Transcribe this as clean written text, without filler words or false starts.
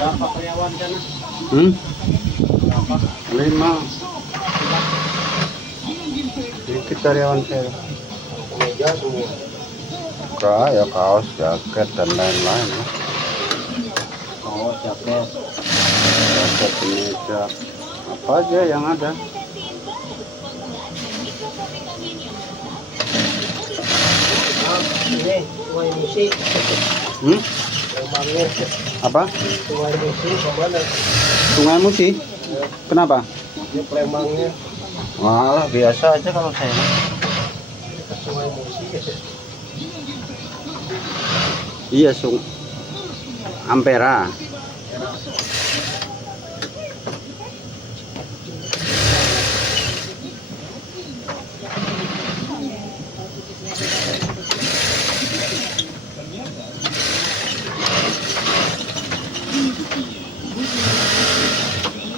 Berapa karyawan sana? 5. Sedikit karyawan saya. Meja semua. Ya kaos, jaket dan lain-lain ya. Kaos, jaket. Jaket, kemeja, apa aja yang ada. Ini sungai Musi. Emangnya Apa? sungai Musi kemana? Sungai Musi? Kenapa? Ini Palembangnya Wah, biasa aja kalau saya. ke sungai Musi. Iya, Ampera.